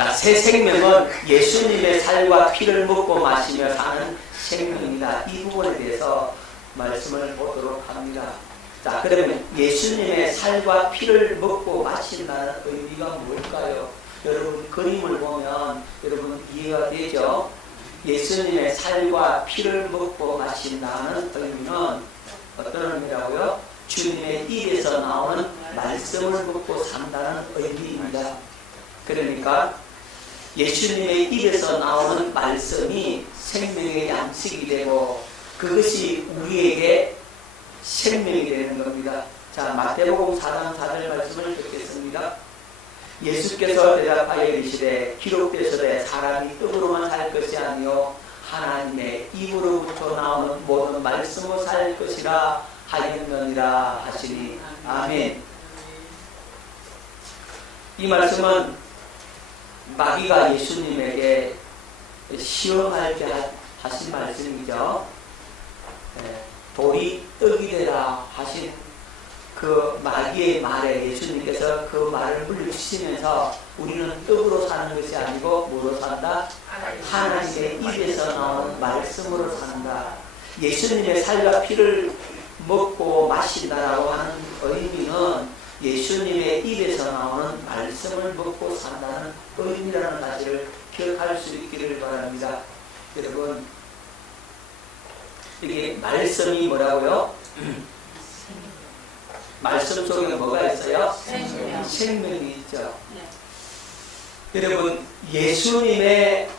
자, 새 생명은 예수님의 살과 피를 먹고 마시며 사는 생명이다. 이 부분에 대해서 말씀을 보도록 합니다. 자, 그러면 예수님의 살과 피를 먹고 마신다는 의미가 뭘까요? 여러분 그림을 보면 여러분 이해가 되죠? 예수님의 살과 피를 먹고 마신다는 의미는 어떤 의미라고요? 주님의 입에서 나오는 말씀을 먹고 산다는 의미입니다. 그러니까 예수님의 입에서 나오는 말씀이 생명의 양식이 되고 그것이 우리에게 생명이 되는 겁니다. 자, 마태복음 4장 4절 말씀을 듣겠습니다. 예수께서 대답하여 이르시되 기록되시되 사람이 떡으로만 살 것이 아니요 하나님의 입으로부터 나오는 모든 말씀으로 살 것이라 하였느니라 하시니 아멘. 이 말씀은 마귀가 예수님에게 시험할 때 하신 말씀이죠. 돌이 떡이 되라 하신 그 마귀의 말에 예수님께서 그 말을 물리치시면서 우리는 떡으로 사는 것이 아니고 뭐로 산다? 하나님의 입에서 나오는 말씀으로 산다. 예수님의 살과 피를 먹고 마신다라고 하는 의미는 예수님의 입에서 나오는 말씀을 먹고 산다는 의미라는 사실을 기억할 수 있기를 바랍니다. 여러분, 이게 말씀이 뭐라고요? 말씀 속에 뭐가 있어요? 생명이 있죠. 여러분, 예수님의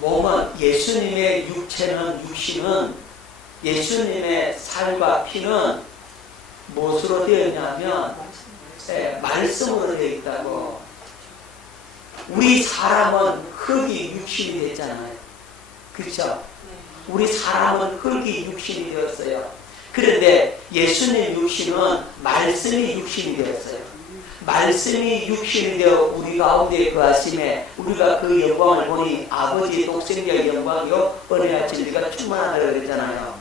몸은, 예수님의 육신은, 예수님의 살과 피는 무엇으로 되어 있냐면 말씀으로 되어 있다고. 우리 사람은 흙이 육신이 됐잖아요. 그렇죠? 우리 사람은 흙이 육신이 되었어요. 그런데 예수님 육신은 말씀이 육신이 되었어요. 말씀이 육신이 되어 우리 가운데 거하심에 우리가 그 영광을 보니 아버지의 독생자의 영광이요 은혜와 진리가 충만하다고 그랬잖아요.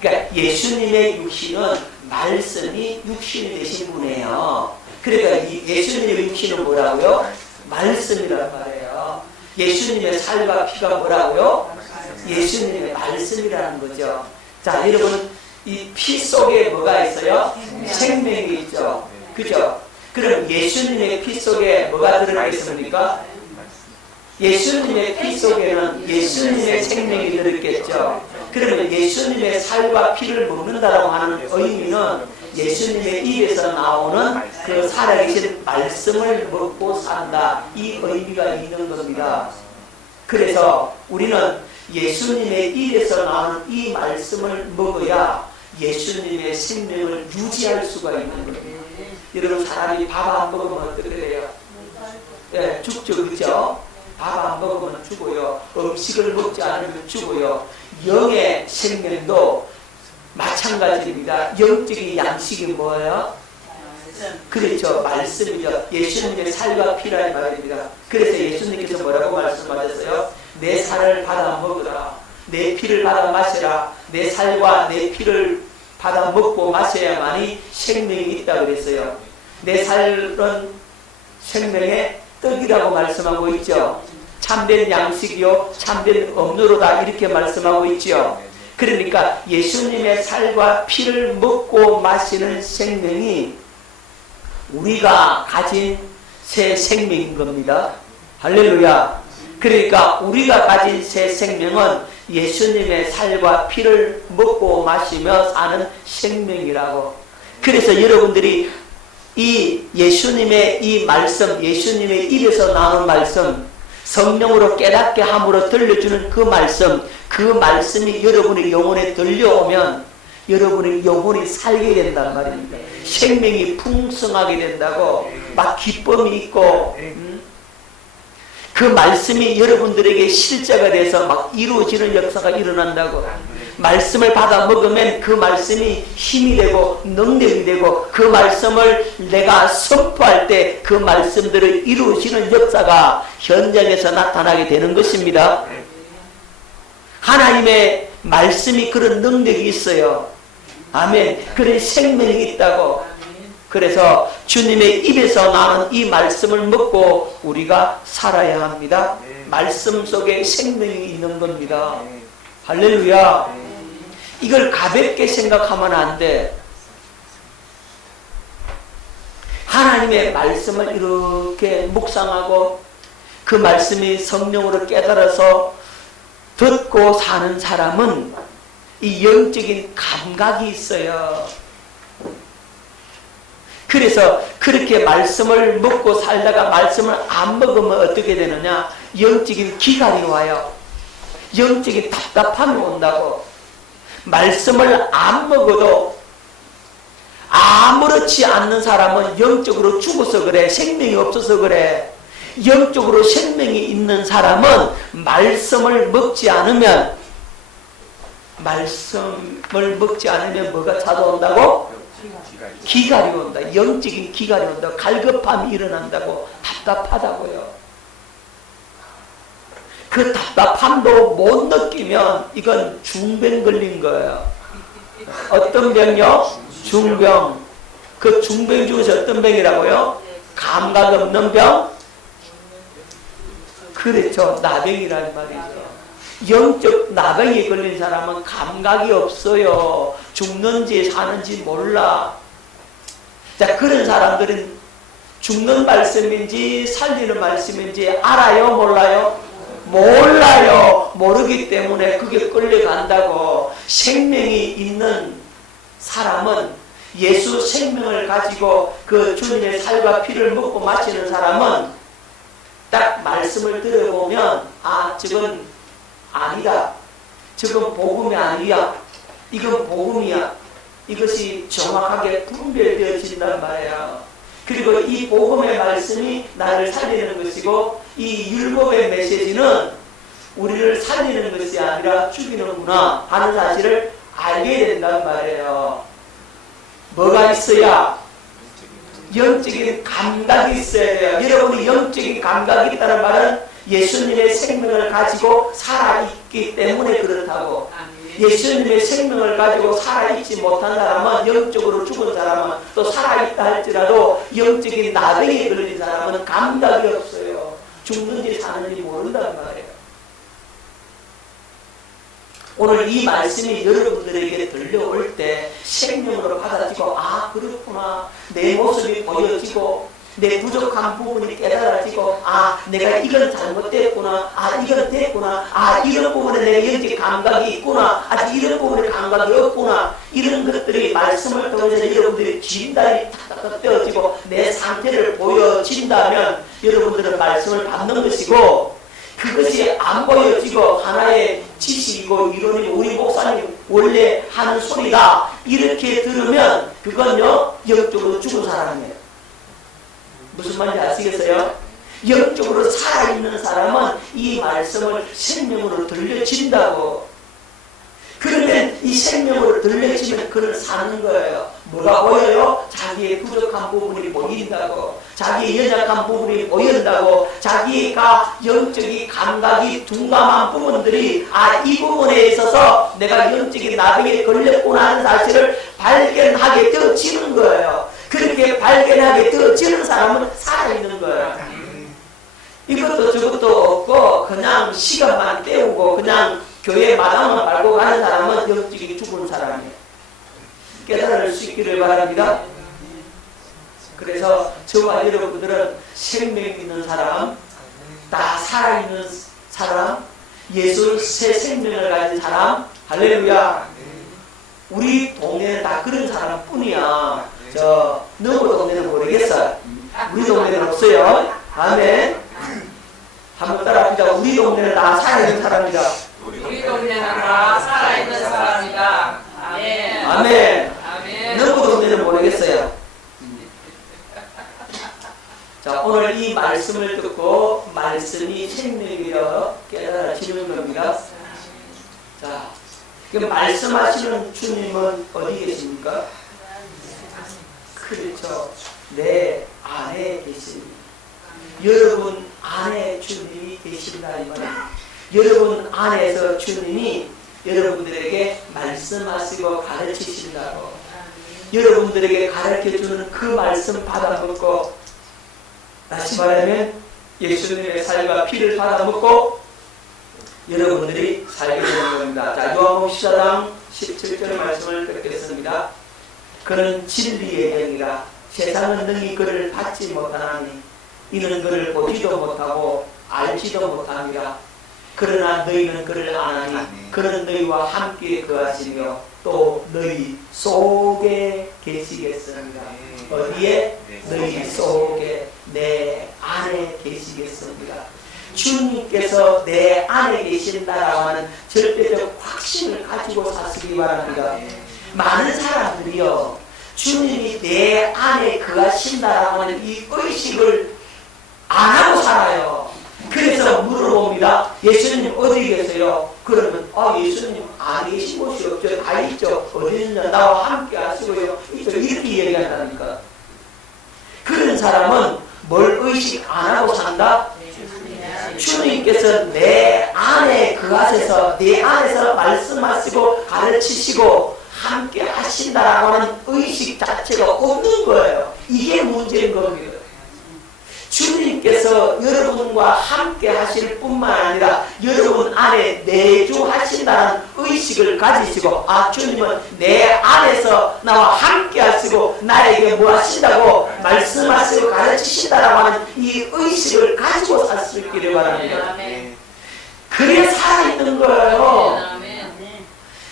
그러니까 예수님의 육신은 말씀이 육신이 되신 분이에요. 그러니까 이 예수님의 육신은 뭐라고요? 말씀이란 말이에요. 예수님의 살과 피가 뭐라고요? 예수님의 말씀이라는 거죠. 자, 여러분, 이 피 속에 뭐가 있어요? 생명이 있죠. 그죠? 그럼 예수님의 피 속에 뭐가 들어있습니까? 예수님의 피 속에는 예수님의 생명이 들어있겠죠. 그러면 예수님의 살과 피를 먹는다라고 하는 의미는 예수님의 입에서 나오는 그 살아계신 말씀을 먹고 산다. 이 의미가 있는 겁니다. 그래서 우리는 예수님의 입에서 나오는 이 말씀을 먹어야 예수님의 생명을 유지할 수가 있는 겁니다. 여러분, 사람이 밥 안 먹으면 어떻게 돼요? 예, 죽죠, 그렇죠? 밥 안 먹으면 죽어요. 음식을 먹지 않으면 죽어요. 영의 생명도 마찬가지입니다. 영적인 양식이 뭐예요? 그렇죠. 말씀이죠. 예수님의 살과 피라는 말입니다. 그래서 예수님께서 뭐라고 말씀하셨어요? 내 살을 받아 먹으라. 내 피를 받아 마시라. 내 살과 내 피를 받아 먹고 마셔야만이 생명이 있다고 그랬어요. 내 살은 생명의 떡이라고 말씀하고 있죠. 참된 양식이요 참된 음료로다 이렇게 말씀하고 있죠. 그러니까 예수님의 살과 피를 먹고 마시는 생명이 우리가 가진 새 생명인 겁니다. 할렐루야. 그러니까 우리가 가진 새 생명은 예수님의 살과 피를 먹고 마시며 사는 생명이라고. 그래서 여러분들이 이 예수님의 이 말씀, 예수님의 입에서 나오는 말씀, 성령으로 깨닫게 함으로 들려주는 그 말씀이 여러분의 영혼에 들려오면 여러분의 영혼이 살게 된단 말입니다. 생명이 풍성하게 된다고. 막 기쁨이 있고 그 말씀이 여러분들에게 실제가 돼서 막 이루어지는 역사가 일어난다고. 말씀을 받아 먹으면 그 말씀이 힘이 되고 능력이 되고 그 말씀을 내가 선포할 때 그 말씀들을 이루어지는 역사가 현장에서 나타나게 되는 것입니다. 하나님의 말씀이 그런 능력이 있어요. 아멘. 그런 생명이 있다고. 그래서 주님의 입에서 나는 이 말씀을 먹고 우리가 살아야 합니다. 말씀 속에 생명이 있는 겁니다. 할렐루야. 이걸 가볍게 생각하면 안 돼. 하나님의 말씀을 이렇게 묵상하고 그 말씀이 성령으로 깨달아서 듣고 사는 사람은 이 영적인 감각이 있어요. 그래서 그렇게 말씀을 먹고 살다가 말씀을 안 먹으면 어떻게 되느냐? 영적인 기갈이 와요. 영적인 답답함이 온다고. 말씀을 안 먹어도 아무렇지 않는 사람은 영적으로 죽어서 그래. 생명이 없어서 그래. 영적으로 생명이 있는 사람은 말씀을 먹지 않으면 뭐가 찾아온다고? 기갈이 온다. 영적인 기갈이 온다. 갈급함이 일어난다고. 답답하다고요. 그 답답함도 못 느끼면 이건 중병 걸린 거예요. 어떤 병이요? 중병. 그 중병 중에서 어떤 병이라고요? 감각 없는 병? 그렇죠. 나병이라는 말이죠. 영적 나병이 걸린 사람은 감각이 없어요. 죽는지 사는지 몰라. 자, 그런 사람들은 죽는 말씀인지 살리는 말씀인지 알아요? 몰라요? 몰라요. 모르기 때문에 그게 끌려간다고. 생명이 있는 사람은, 예수 생명을 가지고 그 주님의 살과 피를 먹고 마시는 사람은 딱 말씀을 들어보면 아, 저건 아니다. 저건 복음이 아니야. 이건 복음이야. 이것이 정확하게 분별되어진단 말이야. 그리고 이 복음의 말씀이 나를 살리는 것이고 이 율법의 메시지는 우리를 살리는 것이 아니라 죽이는구나 하는 사실을 알게 된단 말이에요. 뭐가 있어야? 영적인 감각이 있어야 돼요. 여러분이 영적인 감각이 있다는 말은 예수님의 생명을 가지고 살아있기 때문에 그렇다고. 예수님의 생명을 가지고 살아있지 못한 사람은, 영적으로 죽은 사람은, 또 살아있다 할지라도 영적인 나병에 걸린 사람은 감각이 없어요. 죽는지 사는지 모른단 말이에요. 오늘 이 말씀이 여러분들에게 들려올 때 생명으로 받아지고 아, 그렇구나. 내 모습이 보여지고 내 부족한 부분이 깨달아지고 아, 내가 이건 잘못됐구나. 아, 이건 됐구나. 아, 이런 부분에 내가 영적 감각이 있구나. 아직 이런 부분에 감각이 없구나. 이런 것들이 말씀을 통해서 여러분들이 진단이 탁탁 떼어지고 내 상태를 보여진다면 여러분들은 말씀을 받는 것이고, 그것이 안 보여지고 하나의 지식이고 이론이 우리 목사님 원래 하는 소리다 이렇게 들으면 그건요 영적으로 죽은 사람이에요. 무슨 말인지 아시겠어요? 영적으로 살아있는 사람은 이 말씀을 생명으로 들려진다고. 그러면 이 생명으로 들려지면 그를 사는 거예요. 뭐가 보여요? 자기의 부족한 부분이 보인다고. 자기의 연약한 부분이 보인다고. 자기가 영적인 감각이 둔감한 부분들이 아, 이 부분에 있어서 내가 영적인 나병에 걸렸구나 하는 사실을 발견하게 되어지는 거예요. 그렇게 발견하게 되어지는 사람은 살아있는 거예요. 이것도 저것도 없고 그냥 시간만 때우고 그냥 교회 마당만 밟고 가는 사람은 영적이 죽은 사람이에요. 깨달을 수 있기를 바랍니다. 그래서 저와 여러분들은 생명 있는 사람, 다 살아있는 사람, 예수 새 생명을 가진 사람, 할렐루야. 우리 동네는 다 그런 사람뿐이야. 저 너무 동네는 모르겠어요. 우리 동네는 없어요. 아멘. 한번 따라합시다. 우리 동네는 다 살아있는 사람이다. 우리 동네는 다 살아있는 사람이다. 아멘. 아멘. 아멘. 너무 동네는 모르겠어요. 자, 오늘 이 말씀을 듣고 말씀이 생명이라 깨달아지는 겁니다. 자, 그 말씀하시는 주님은 어디 계십니까? 그렇죠. 내 안에 계십니다. 여러분 안에 주님이 계신다 이 말이에요. 여러분 안에서 주님이 여러분들에게 말씀하시고 가르치신다고. 여러분들에게 가르쳐주는 그 말씀 받아먹고, 다시 말하면 예수님의 살과 피를 받아먹고 여러분들이 살게 되는 겁니다. 자, 요한복음 14장 17절 말씀을 듣겠습니다. 그는 진리의 영이라 세상은 능히 그를 받지 못하나니 이는 그를 보지도 못하고 알지도 못함이라. 그러나 너희는 그를 아나니 그는 너희와 함께 거하시며 또 너희 속에 계시겠습니다. 어디에? 너희 속에, 내 안에 계시겠습니다. 주님께서 내 안에 계신다라고 하는 절대적 확신을 가지고 사시기 바랍니다. 많은 사람들이요, 주님이 내 안에 거하신다라고 하는 이 의식을 안 하고 살아요. 그래서 물어봅니다. 예수님 어디 계세요? 그러면 예수님 안 계신 곳이 없죠. 다 있죠. 어디 있냐? 나와 함께 하시고요. 있죠. 이렇게 얘기한다니까. 그런 사람은 뭘 의식 안 하고 산다? 주님께서 내 안에 거하셔서 내 안에서 말씀하시고 가르치시고 함께 하신다라고 하는 의식 자체가 없는 거예요. 이게 문제인 겁니다. 주님께서 여러분과 함께 하실 뿐만 아니라 여러분 안에 내주하신다는 의식을 가지시고, 주님은 내 안에서 나와 함께 하시고 나에게 뭐 하신다고 말씀하시고 가르치신다라고 하는 이 의식을 가지고 살 수 있기를 바랍니다. 그래 살아있는 거예요.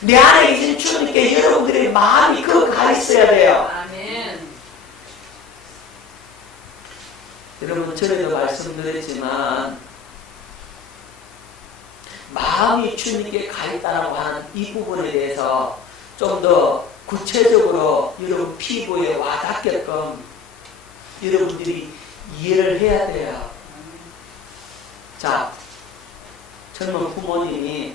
내 안에 계신 주님께 여러분들의 마음이 가 있어야 돼요. 여러분, 전에도 말씀드렸지만 마음이 주님께 가 있다고 하는 이 부분에 대해서 좀 더 구체적으로 여러분 피부에 와닿게끔 여러분들이 이해를 해야 돼요. 자, 젊은 부모님이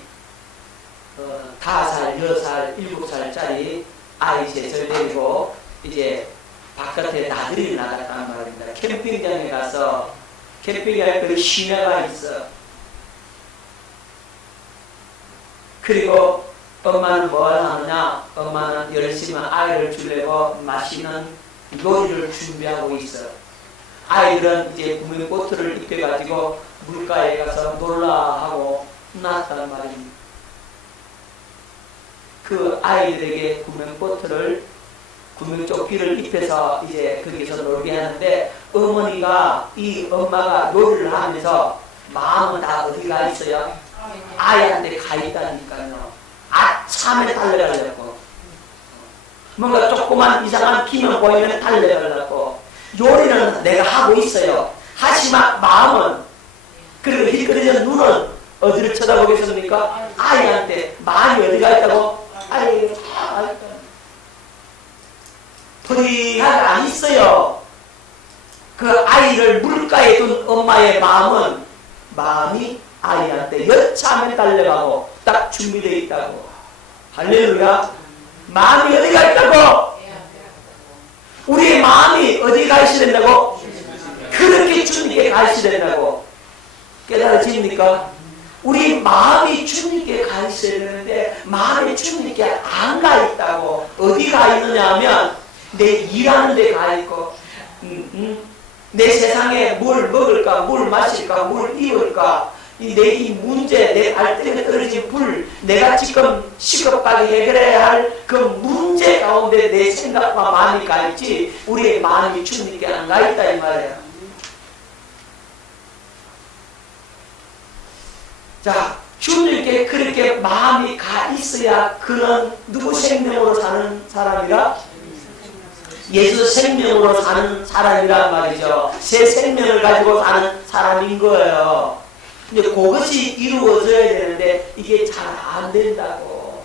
5살, 6살, 7살짜리 아이 셋을 데리고 이제 바깥에 나들이를 나갔단 말입니다. 캠핑장에 가서 캠핑장에 그 시내가 있어. 그리고 엄마는 뭘 하느냐? 엄마는 열심히 아이를 주려고 맛있는 요리를 준비하고 있어. 아이들은 이제 구명보트를 입혀가지고 물가에 가서 놀라 하고 나왔단 말입니다. 그 아이들에게 구명조끼를 입혀서 이제 거기서 놀게 하는데, 어머니가 이 엄마가 요리를 하면서 마음은 다 어디가 있어요? 아이한테 가 있다니까요. 아참에 달려가려고, 뭔가 조그만 이상한 기능 보이면 달려가려고. 요리는 내가 하고 있어요. 하지만 마음은, 그리고 힐끗해진 눈은 어디를 쳐다보겠습니까? 아이한테. 마음이 어디가 있다고? 불이하게 안 있어요. 그 아이를 물가에 둔 엄마의 마음이 아이한테 여참에 달려가고 딱 준비되어 있다고. 할렐루야. 마음이 어디가 있다고? 우리의 마음이 어디 가 있어야 된다고? 그렇게 주님께 가 있어야 된다고. 깨달아집니까? 우리 마음이 주님께 가 있어야 되는데 마음이 주님께 안 가 있다고. 어디 가 있느냐 하면 내 일하는 데 가 있고, 내 세상에 뭘 먹을까, 뭘 마실까, 뭘 입을까, 내 이 문제, 내 발등에 떨어진 불, 내가 지금 시급하게 해결해야 할 그 문제 가운데 내 생각과 마음이 가 있지, 우리의 마음이 주님께 안 가 있다 이 말이에요. 자, 주님께 그렇게 마음이 가 있어야 그런 누구 생명으로 사는 사람이라? 예수 생명으로 사는 사람이란 말이죠. 새 생명을 가지고 사는 사람인 거예요. 근데 그것이 이루어져야 되는데 이게 잘 안 된다고.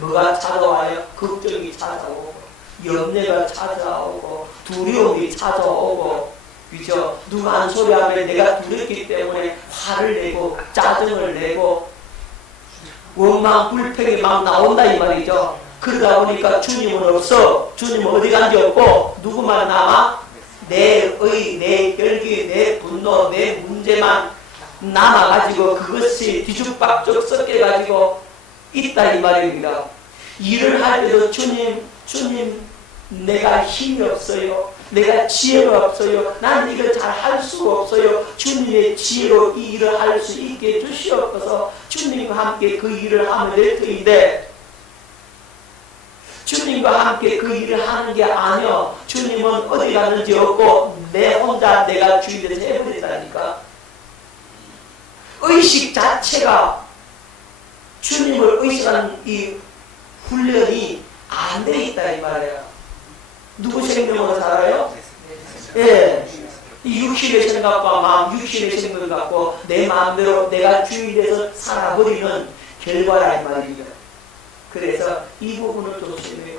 뭐가 찾아와요? 걱정이 찾아오고, 염려가 찾아오고, 두려움이 찾아오고, 그죠? 누가 한 소리 하면 내가 두렵기 때문에 화를 내고 짜증을 내고 원망 불평이 막 나온다 이 말이죠. 그러다 보니까 주님은 없어. 주님은 어디 간지 없고 누구만 남아? 내 의, 내 결기, 내 분노, 내 문제만 남아가지고 그것이 뒤죽박죽 섞여가지고 있다 이 말입니다. 일을 할 때도 주님 주님, 내가 힘이 없어요. 내가 지혜가 없어요. 나는 이걸 잘 할 수가 없어요. 주님의 지혜로 이 일을 할 수 있게 해주시옵소서. 주님과 함께 그 일을 하면 될 터인데, 주님과 함께 그 일을 하는 게 아니요. 주님은 어디 가는지 없고 내 혼자 내가 주인에서 해버린다니까. 의식 자체가 주님을 의식하는 이 훈련이 안 돼 있다 이 말이에요. 누구 생명으로 살아요? 예. 이 육신의 생각과 마음, 육신의 생각 갖고 내 마음대로 내가 주인에서 살아버리는 결과라 이 말입니다. 그래서 이 부분을 조심해요.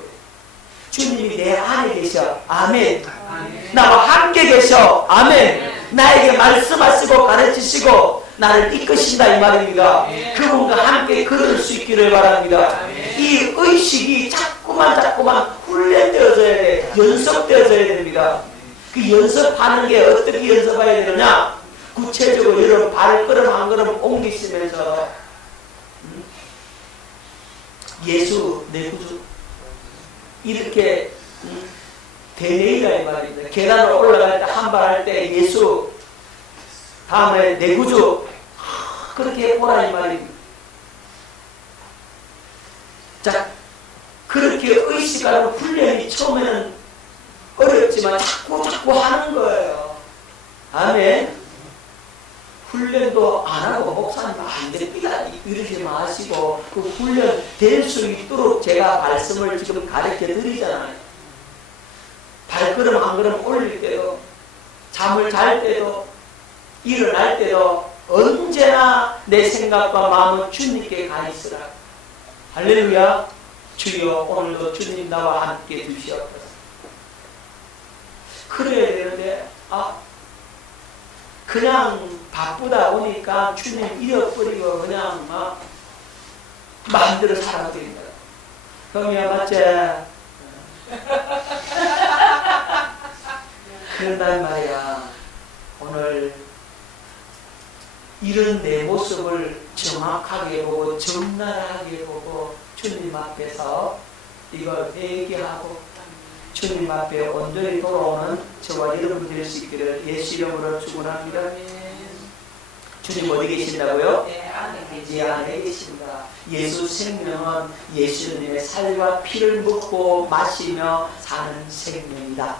주님이 내 안에 계셔. 아멘. 나와 함께 계셔. 아멘. 나에게 말씀하시고 가르치시고 나를 이끄신다 이 말입니다. 그분과 함께 걸을 수 있기를 바랍니다. 이 의식이 자꾸만 훈련되어져야 돼. 연습되어져야 됩니다. 그 연습하는 게 어떻게 연습해야 되느냐? 구체적으로 여러분 발걸음 한 걸음 옮기시면서 예수 내 구주 이렇게 대내이라 이 말입니다. 계단을 올라갈 때 한 발 할 때 예수 다음에 내 구주 그렇게 보라 이 말입니다. 자, 그렇게 의식하는 훈련이 처음에는 어렵지만 자꾸 하는 거예요. 아멘. 훈련도 안 하고 목사님 안 됩니다. 이러지 마시고 그 훈련 될 수 있도록 제가 말씀을 지금 가르쳐 드리잖아요. 발걸음 한 걸음 올릴 때도 잠을 잘 때도 일어날 때도 언제나 내 생각과 마음은 주님께 가 있으라. 할렐루야. 주여 오늘도 주님 나와 함께 주시옵소서. 그래야 되는데 그냥 바쁘다 보니까 주님 잃어버리고 그냥 막 마음대로 살아버린다. 그럼요 맞지? 그런단 말이야. 오늘 이런 내 모습을 정확하게 보고 적나라하게 보고 주님 앞에서 이걸 회개하고 주님 앞에 온전히 돌아오는 저와 여러분 될 수 있기를 예수 이름으로 축원합니다. 주님 어디 계신다고요? 내 안에 계십니다. 예수 생명은 예수님의 살과 피를 먹고 마시며 사는 생명이다.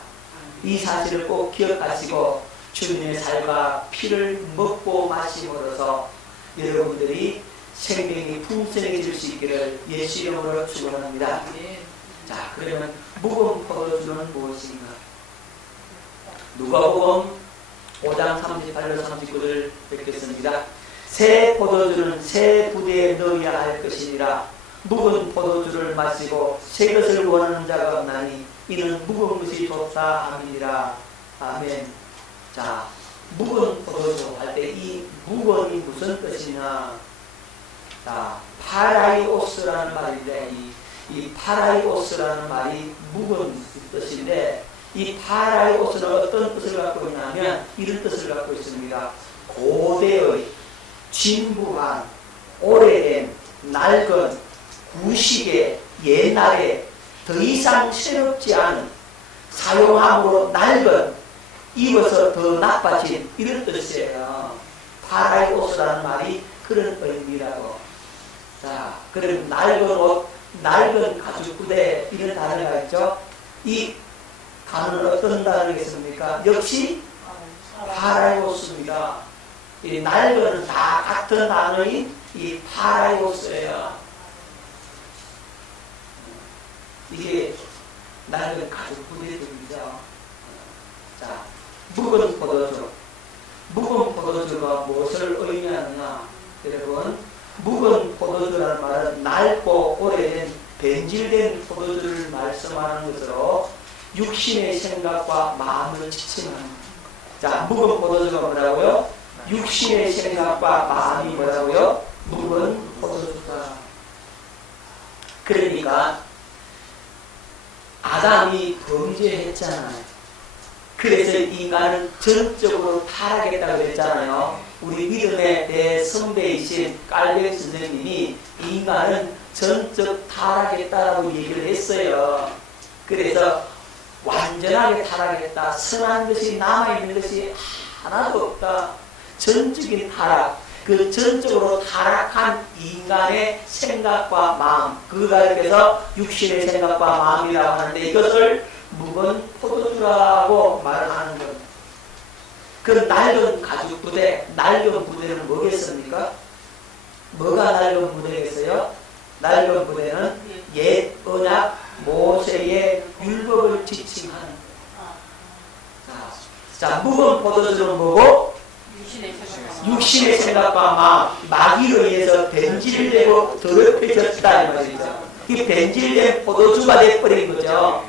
이 사실을 꼭 기억하시고 주님의 살과 피를 먹고 마심으로써 여러분들이 생명이 풍성해질 수 있기를 예수 이름으로 축원합니다. 자, 그러면 묵은 포도주는 무엇인가? 누가복음 5장 38절 39절 뵙겠습니다. 새 포도주는 새 부대에 넣어야 할 것이니라. 묵은 포도주를 마시고 새 것을 원하는 자가 없나니 이는 묵은 것이 좋다 함이니라. 아멘. 자, 묵은 포도주 할 때 이 묵은이 무슨 뜻이냐? 자, 파라이오스라는 말인데 이 파라이오스라는 말이 묵은 뜻인데 이 파라이오스는 어떤 뜻을 갖고 있냐면 이런 뜻을 갖고 있습니다. 고대의 진부한 오래된 낡은 구식의 옛날에 더 이상 새롭지 않은 사용함으로 낡은 입어서 더 나빠진 이런 뜻이에요. 파라이오스라는 말이 그런 의미라고. 자, 그럼 낡은 옷, 낡은 가죽 부대 이런 단어가 있죠. 이 단어는 어떤 단어겠습니까? 역시 파라이오스입니다. 이 낡은 다 같은 단어인 이 파라이오스예요. 이게 낡은 가죽 부대들이죠. 자, 묵은 포도주. 묵은 포도주가 무엇을 의미하느냐? 여러분, 묵은 포도주라는 말은 낡고 오래된 변질된 포도주를 말씀하는 것으로 육신의 생각과 마음을 지칭하는. 자, 묵은 포도주가 뭐라고요? 육신의 생각과 마음이 뭐라고요? 묵은 포도주다. 그러니까 아담이 범죄했잖아요. 그래서 인간은 전적으로 타락했다고 그랬잖아요. 우리 믿음의 대선배이신 깔백 선생님이 인간은 전적 타락했다라고 얘기를 했어요. 그래서 완전하게 타락했다. 선한 것이 남아있는 것이 하나도 없다. 전적인 타락. 그 전적으로 타락한 인간의 생각과 마음, 그가 이렇게서 육신의 생각과 마음이라고 하는데 이것을 묵은 포도주라고 말을 하는 겁니다. 그 낡은 가죽 부대, 낡은 부대는 뭐겠습니까? 뭐가 낡은 부대겠어요? 낡은 부대는 옛 언약 모세의 율법을 지칭하는 거예요. 자, 묵은 포도주는 뭐고? 육신의 생각과 마음, 마귀로 인해서 변질되고 더럽혀졌다 이 말이죠. 이 변질된 포도주가 돼버린 거죠.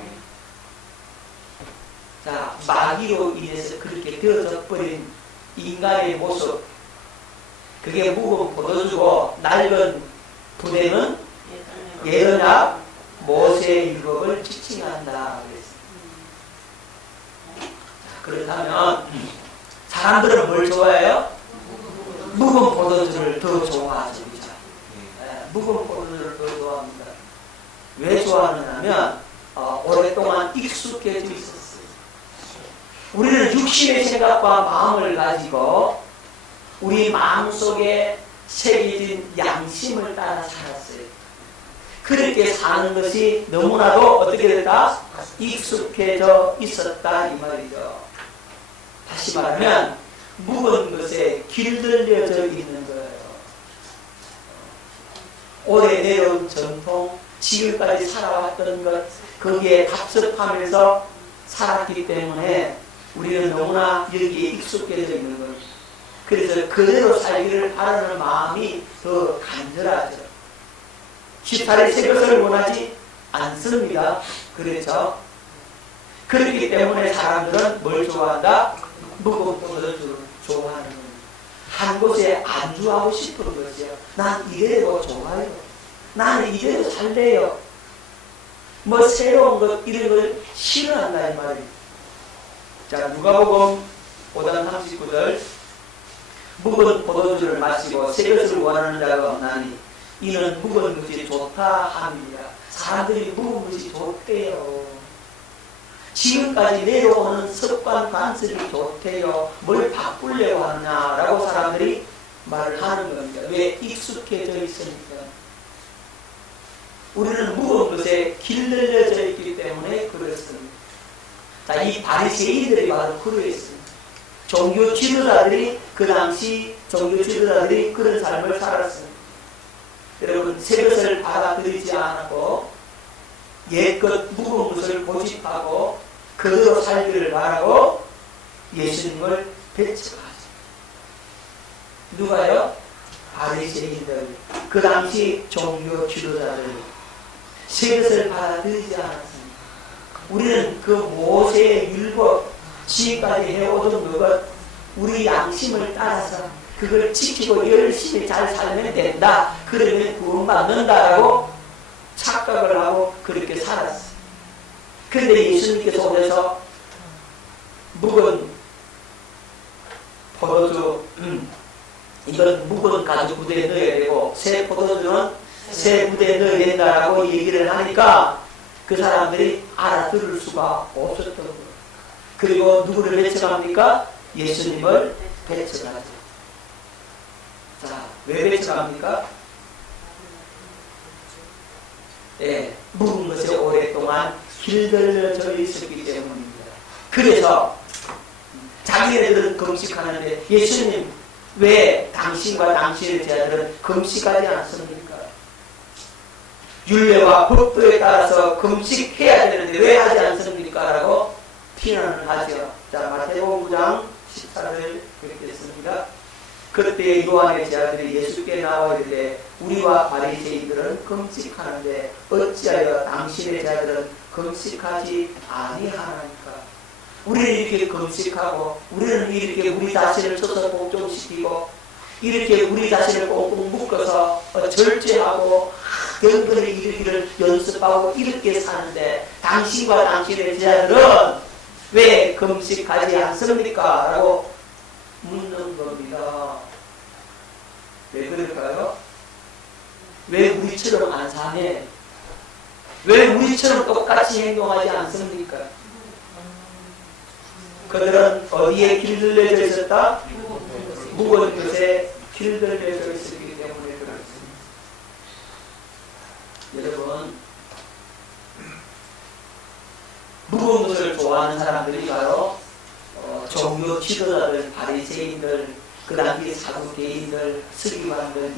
자, 마귀로 인해서 그렇게 되어져 버린 인간의 모습, 그게 묵은 포도주고 낡은 부대는 예언약 모세의 율법을 지칭한다 그랬습니다. 그렇다면 사람들은 뭘 좋아해요? 묵은 포도주를 더 좋아하죠. 그죠? 묵은 포도주를 더 좋아합니다. 왜 좋아하느냐면 오랫동안 익숙해져 있었어요. 우리는 육신의 생각과 마음을 가지고 우리 마음속에 새겨진 양심을 따라 살았어요. 그렇게 사는 것이 너무나도 어떻게 됐다? 익숙해져 있었다 이 말이죠. 다시 말하면 묵은 것에 길들여져 있는 거예요. 오래 내려온 전통, 지금까지 살아왔던 것, 거기에 답습하면서 살았기 때문에 우리는 너무나 여기에 익숙해져 있는 거예요. 그래서 그대로 살기를 바라는 마음이 더 간절하죠. 시탈의 새 것을 원하지 않습니다. 그렇죠? 그렇기 때문에 사람들은 뭘 좋아한다? 묵은 포도주를 좋아하는 거예요. 한 곳에 안주하고 싶은 거죠. 난 이래도 좋아요. 나는 이래도 살래요. 뭐 새로운 것 이런 걸 싫어한다 이 말이에요. 자, 누가복음 5장 39절 묵은 포도주를 마시고 새 것을 원하는 자가 없나니 이는 묵은 것이 좋다 합니다. 사람들이 묵은 것이 좋대요. 지금까지 내려오는 습관 관습이 좋대요. 뭘 바꾸려고 하느냐라고 사람들이 말을 하는 겁니다. 왜? 익숙해져 있으니까. 우리는 묵은 것에 길들여져 있기 때문에 그렇습니다. 자, 이 바리새인들이 바로 그러했습니다. 종교 지도자들이 그 당시 종교 지도자들이 그런 삶을 살았습니다. 여러분, 새 것을 받아들이지 않고 옛것 묵은 것을 고집하고 그대로 살기를 바라고 예수님을 배척하죠. 누가요? 바리새인들, 그 당시 종교 지도자들, 새 것을 받아들이지 않았습니다. 우리는 그 모세의 율법, 지금까지 해오던 것, 우리 양심을 따라서 그걸 지키고 열심히 잘 살면 된다. 그러면 구원받는다라고 착각을 하고 그렇게 살았어요. 그런데 예수님께서 오셔서 묵은 포도주, 이건 묵은 가죽 부대에 넣어야 되고 새 포도주는 새 부대에 넣어야 된다라고 얘기를 하니까 그 사람들이 알아들을 수가 없었던 거예요. 그리고 누구를 배척합니까? 예수님을 배척하죠. 자, 왜 배척합니까? 예, 묵은 것에 오랫동안 길들여져 있었기 때문입니다. 그래서 자기네들은 금식하는데 예수님 왜 당신과 당신의 제자들은 금식하지 않습니까? 율례와 법도에 따라서 금식해야 되는데 왜 하지 않습니까? 라고 비난을 하죠. 자, 마태복음 9장 14절 그렇게 했습니다. 그때 요한의 제자들이 예수께 나와 이르되 우리와 바리새인들은 금식하는데 어찌하여 당신의 제자들은 금식하지 아니하나이까? 우리는 이렇게 금식하고 우리는 이렇게 우리 자신을 서서 복종시키고 이렇게 우리 자신을 꽁꽁 묶어서 절제하고 영들을 이루기를 연습하고 이렇게 사는데 당신과 당신의 제자들은 왜 금식하지 않습니까? 라고 묻는 겁니다. 왜 그럴까요? 왜 우리처럼 안 사네? 왜 우리처럼 똑같이 행동하지 않습니까? 그들은 어디에 길들여져 있었다? 무거운 것에 길들여져 있었기 때문에 그렇습니다. 여러분, 무거운 것을 좋아하는 사람들이 바로 종교 지도자들, 바리새인들, 그 다음에 사두개인들, 서기관들,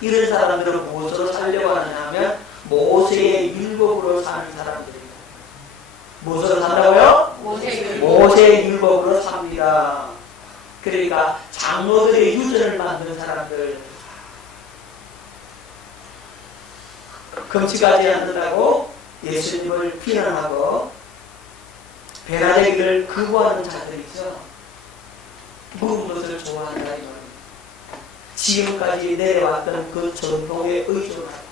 이런 사람들은 무엇으로 살려고 하느냐 하면 모세의 율법으로 사는 사람들입니다. 무엇으로 산다고요? 모세의 율법으로 삽니다. 그러니까 장로들의 유전을 만든 사람들, 금식하지 않는다고 예수님을 비난하고 배나되기를 거부하는 자들이죠. 무거운 것을 좋아한다 이 말입니다. 지금까지 내려왔던 그 전통에 의존하고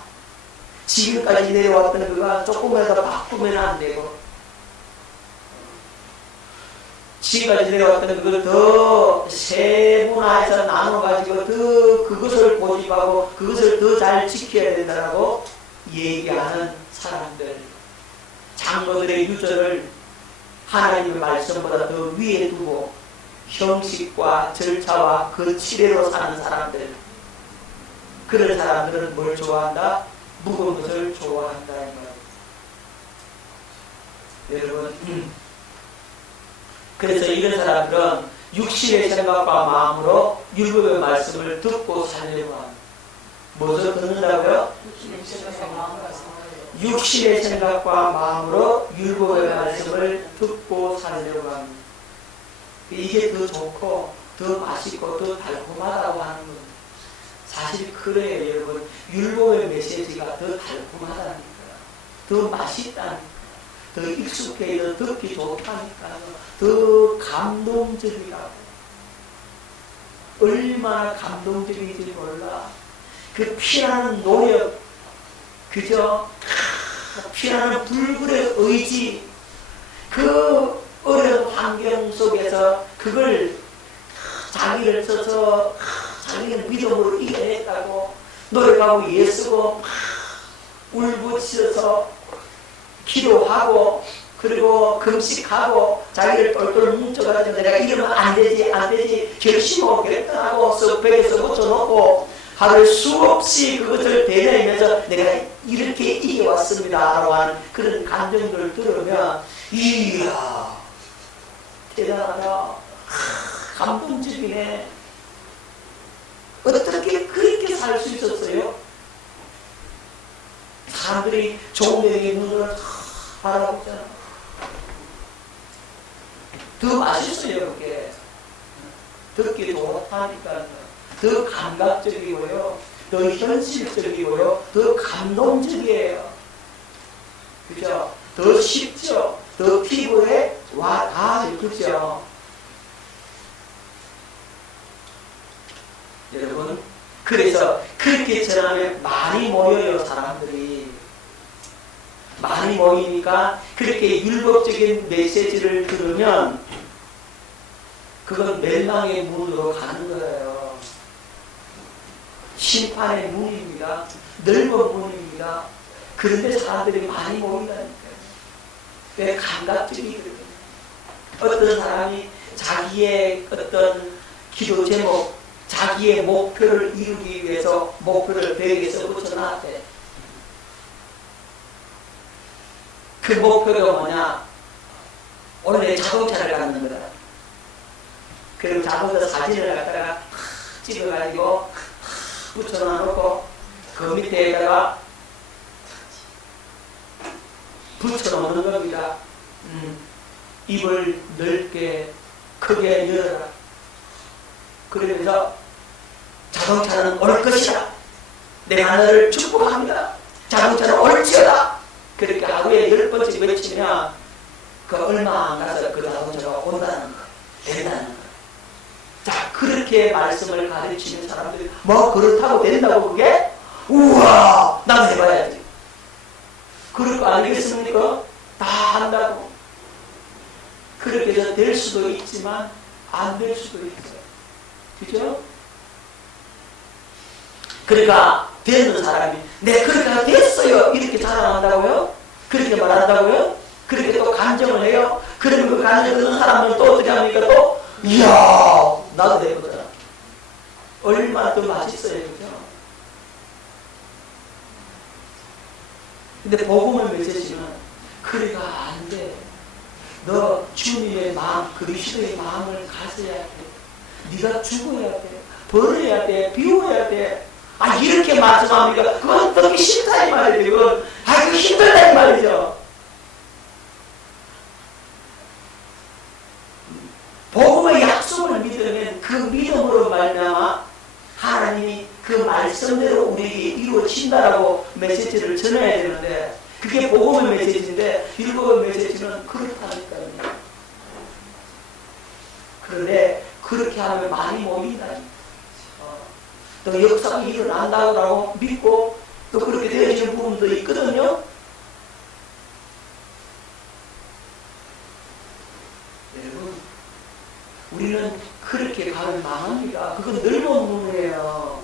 지금까지 내려왔던 그가 조금이라도 바꾸면 안 되고 지금까지 내려왔던 그걸 더 세분화해서 나눠가지고 더 그것을 고집하고 그것을 더 잘 지켜야 된다고 얘기하는 사람들, 장로들의 유전을 하나님의 말씀보다 더 위에 두고 형식과 절차와 그 치례로 사는 사람들, 그런 사람들은 뭘 좋아한다? 무거운 것을 좋아한다 이 말이에요. 여러분, 그래서 이런 사람들은 육신의 생각과 마음으로 율법의 말씀을 듣고 살려고 합니다. 무엇을 듣는다고요? 육신의 생각과 마음으로 율법의 말씀을 듣고 살려고 합니다. 이게 더 좋고 더 맛있고 더 달콤하다고 하는 겁니다. 사실 그래요 여러분. 율법의 메시지가 더 달콤하다니까, 더 맛있다니까, 더 익숙해, 더 듣기 좋다니까, 더 감동적이라고. 얼마나 감동적인지 몰라. 그 피나는 노력, 그저 피나는 불굴의 의지, 그 어려운 환경 속에서 그걸 자기를 써서 자기는 믿음으로 이겨냈다고 노력하고 예수고 울부짖어서 기도하고 그리고 금식하고 자기를 똘똘 뭉쳐가지고 내가 이러면 안 되지 결심하고 결단하고 썩백에서 붙여놓고 하루에 수없이 그것을 대내면서 내가 이렇게 이겨왔습니다 라고 하는 그런 감정들을 들으면 이야 대단하다, 감동적이네. 어떻게 그렇게 살 수 있었어요? 사람들이 종교의 눈으로 바라보잖아. 더 맛있어요 그게. 듣기 좋다니까. 더 감각적이고요, 더 현실적이고요, 더 감동적이에요. 그죠? 더 쉽죠? 더 피부에 와 닿아요. 그죠? 여러분, 그래서 그렇게 전하면 많이 모여요. 사람들이 많이 모이니까 그렇게 율법적인 메시지를 들으면 그건 멸망의 문으로 가는 거예요. 심판의 문입니다. 넓은 문입니다. 그런데 사람들이 많이 모인다니까요. 왜? 감각적이거든요. 어떤 사람이 자기의 어떤 기도 제목, 자기의 목표를 이루기 위해서 목표를 벽에서 붙여놨대. 그 목표가 뭐냐? 오늘 내 자동차를 갖는 거다. 그리고 자동차 사진을 갖다가 찍어가지고 붙여놔놓고 그 밑에다가 붙여놓는 겁니다. 입을 넓게 크게 열어라. 그러면서 자동차는 올 것이다. 내가 너를 축복합니다. 자동차는 올지어다. 그렇게 하루에 10번씩 외치면 그 얼마 안 가서 그 자동차가 온다는 거, 된다는 거. 자, 그렇게 말씀을 가르치는 사람들이 뭐 그렇다고 된다고 그게? 우와, 난 해봐야지. 그럴 거 아니겠습니까? 다 한다고. 그렇게 해서 될 수도 있지만 안 될 수도 있어요. 그죠? 그러니까 되는 사람이 내 그렇게 됐어요. 이렇게 자랑한다고요? 그렇게 말한다고요? 그렇게 또 간증을 해요? 그러면 그 간증을 듣는 사람은 또 어떻게 합니까? 또 이야 나도 되거든. 얼마나 더 맛있어요. 그죠? 근데 복음을 맺으시면 그래가 안 돼. 너 주님의 마음, 그리스도의 마음을 가져야 돼. 네가 죽어야 돼. 버려야 돼. 비워야 돼. 아 이렇게 말씀합니까? 그건 듣기 싫다 이 말이죠. 그건 아이고 힘들다 이 말이죠. 복음의 약속을 믿으면 그 믿음으로 말미암아 하나님이 그 말씀대로 우리에게 이루어진다라고 메시지를 전해야 되는데 그게 복음의 메시지인데 율법의 메시지는 그렇다니까요. 그런데 그렇게 하면 많이 모인다니까. 또 역사가 일어난다고 믿고 또 그렇게 되어지는 부분도 있거든요. 여러분 우리는 그렇게 가면 망합니다. 그건 넓은 문이에요.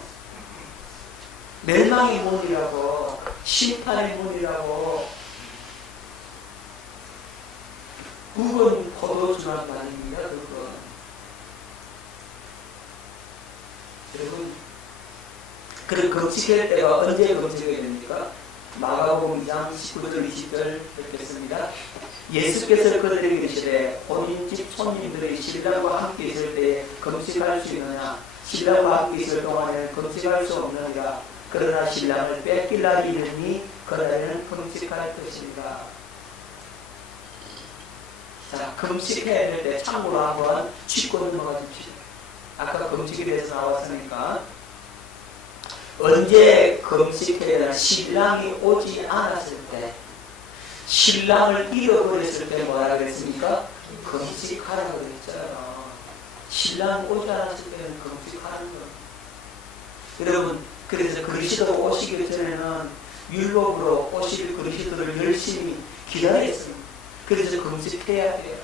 멸망의 문이라고, 심판의 문이라고. 그건 포도주란 말입니다. 그건. 여러분 그런 금식할 때가 언제 금식해야 됩니까? 마가복음 2장 19절 20절 읽겠습니다. 예수께서 그들에게 이르시되 본인 집 손님들이 신랑과 함께 있을 때 금식할 수 있느냐? 신랑과 함께 있을 동안에는 금식할 수 없느니라. 그러나 신랑을 뺏길 날이 이르니 그날에는 금식할 것입니다. 자, 금식해야 될 때 참고로 한번 짚고 넘어가 줍시다. 아까 금식에 대해서 나왔으니까 언제 금식해야 되나? 신랑이 오지 않았을 때, 신랑을 잃어버렸을 때 뭐라 그랬습니까? 금식하라고 그랬잖아요. 신랑이 오지 않았을 때는 금식하는 거예요. 여러분 그래서 그리스도 오시기 전에는 율법으로 오실 그리스도를 열심히 기다렸습니다. 그래서 금식해야 돼요.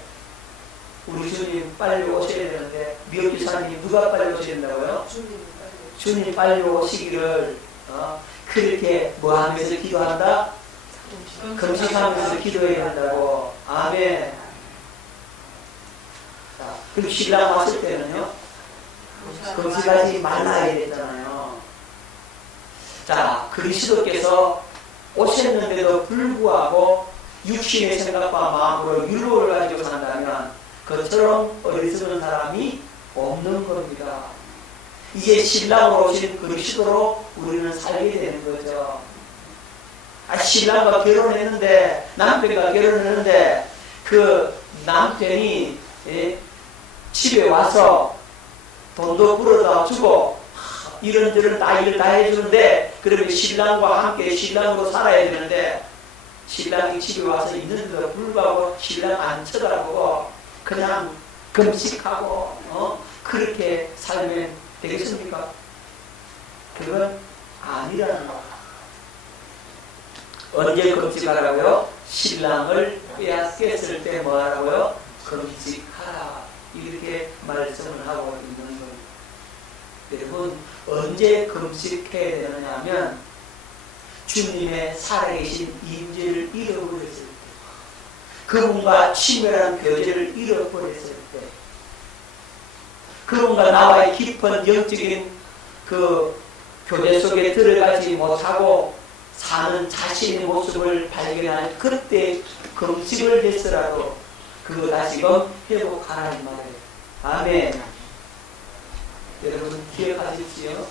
우리 주님 빨리 오셔야 되는데 미역기사님 누가 빨리 오셔야 된다고요? 주님 빨리 오시기를 그렇게 뭐 하면서 기도한다? 금식하면서 기도해야 한다고. 아멘. 자, 그리고 신랑 왔을 때는요 금식하지 말라 이랬잖아요. 자, 그리스도께서 오셨는데도 불구하고 육신의 생각과 마음으로 율법을 가지고 산다면 그처럼 어리석은 사람이 없는 겁니다. 이제 신랑으로 오신 그리스도로 우리는 살게 되는 거죠. 신랑과 결혼했는데, 남편과 결혼했는데 그 남편이 집에 와서 돈도 벌어다 주고 이런저런 다 일을 다 해주는데, 그러면 신랑과 함께 신랑으로 살아야 되는데 신랑이 집에 와서 있는데도 불구하고 신랑 안 쳐다보고 그냥 금식하고 그렇게 살면 되겠습니까? 그건 아니라는 거. 언제 금식하라고요? 신랑을 빼앗겼을 때 뭐하라고요? 금식하라. 이렇게 말씀을 하고 있는 거예요. 여러분 언제 금식해야 되느냐 하면 주님의 살아계신 임재를 잃어버렸을 때, 그분과 친밀한 교제를 잃어버렸을 때, 그분과 나와의 깊은 영적인 그 교제 속에 들어가지 못하고 사는 자신의 모습을 발견할 그때 금식을 했으라도 그거 다시금 회복하라는 말이에요. 아멘. 여러분 기억하십시오.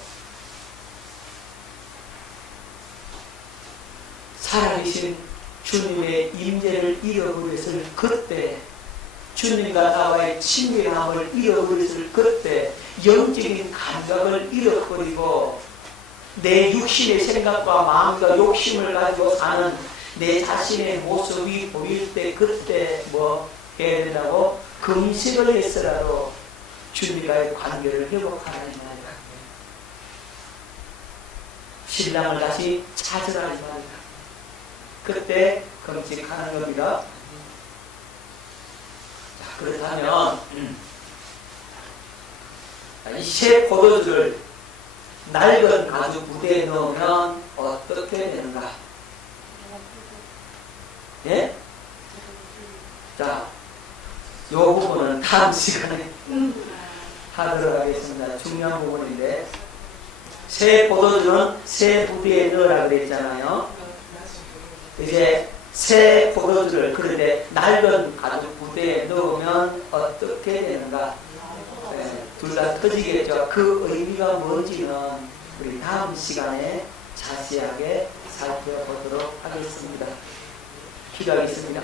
살아계신 주님의 임재를 잃어버렸을 그때, 주님과 나와의 친밀함을 잃어버렸을 그때, 영적인 감각을 잃어버리고 내 육신의 생각과 마음과 욕심을 가지고 사는 내 자신의 모습이 보일 때, 그때 뭐 해야 된다고? 금식을 했으라도 주님과의 관계를 회복하라는 말이다. 신랑을 다시 찾으라는 말이다. 그때 금식하는 겁니다. 자, 그렇다면 이 새 포도주를 낡은 가죽 부대에 넣으면 어떻게 되는가? 예? 자, 요 부분은 다음 시간에 하도록 하겠습니다. 중요한 부분인데, 새 포도주는 새 부대에 넣으라 그랬잖아요. 이제 새 포도주를 그런데 낡은 가죽 부대에 넣으면 어떻게 되는가? 둘 다 터지겠죠. 그 의미가 뭔지는 우리 다음 시간에 자세하게 살펴보도록 하겠습니다. 기도하겠습니다.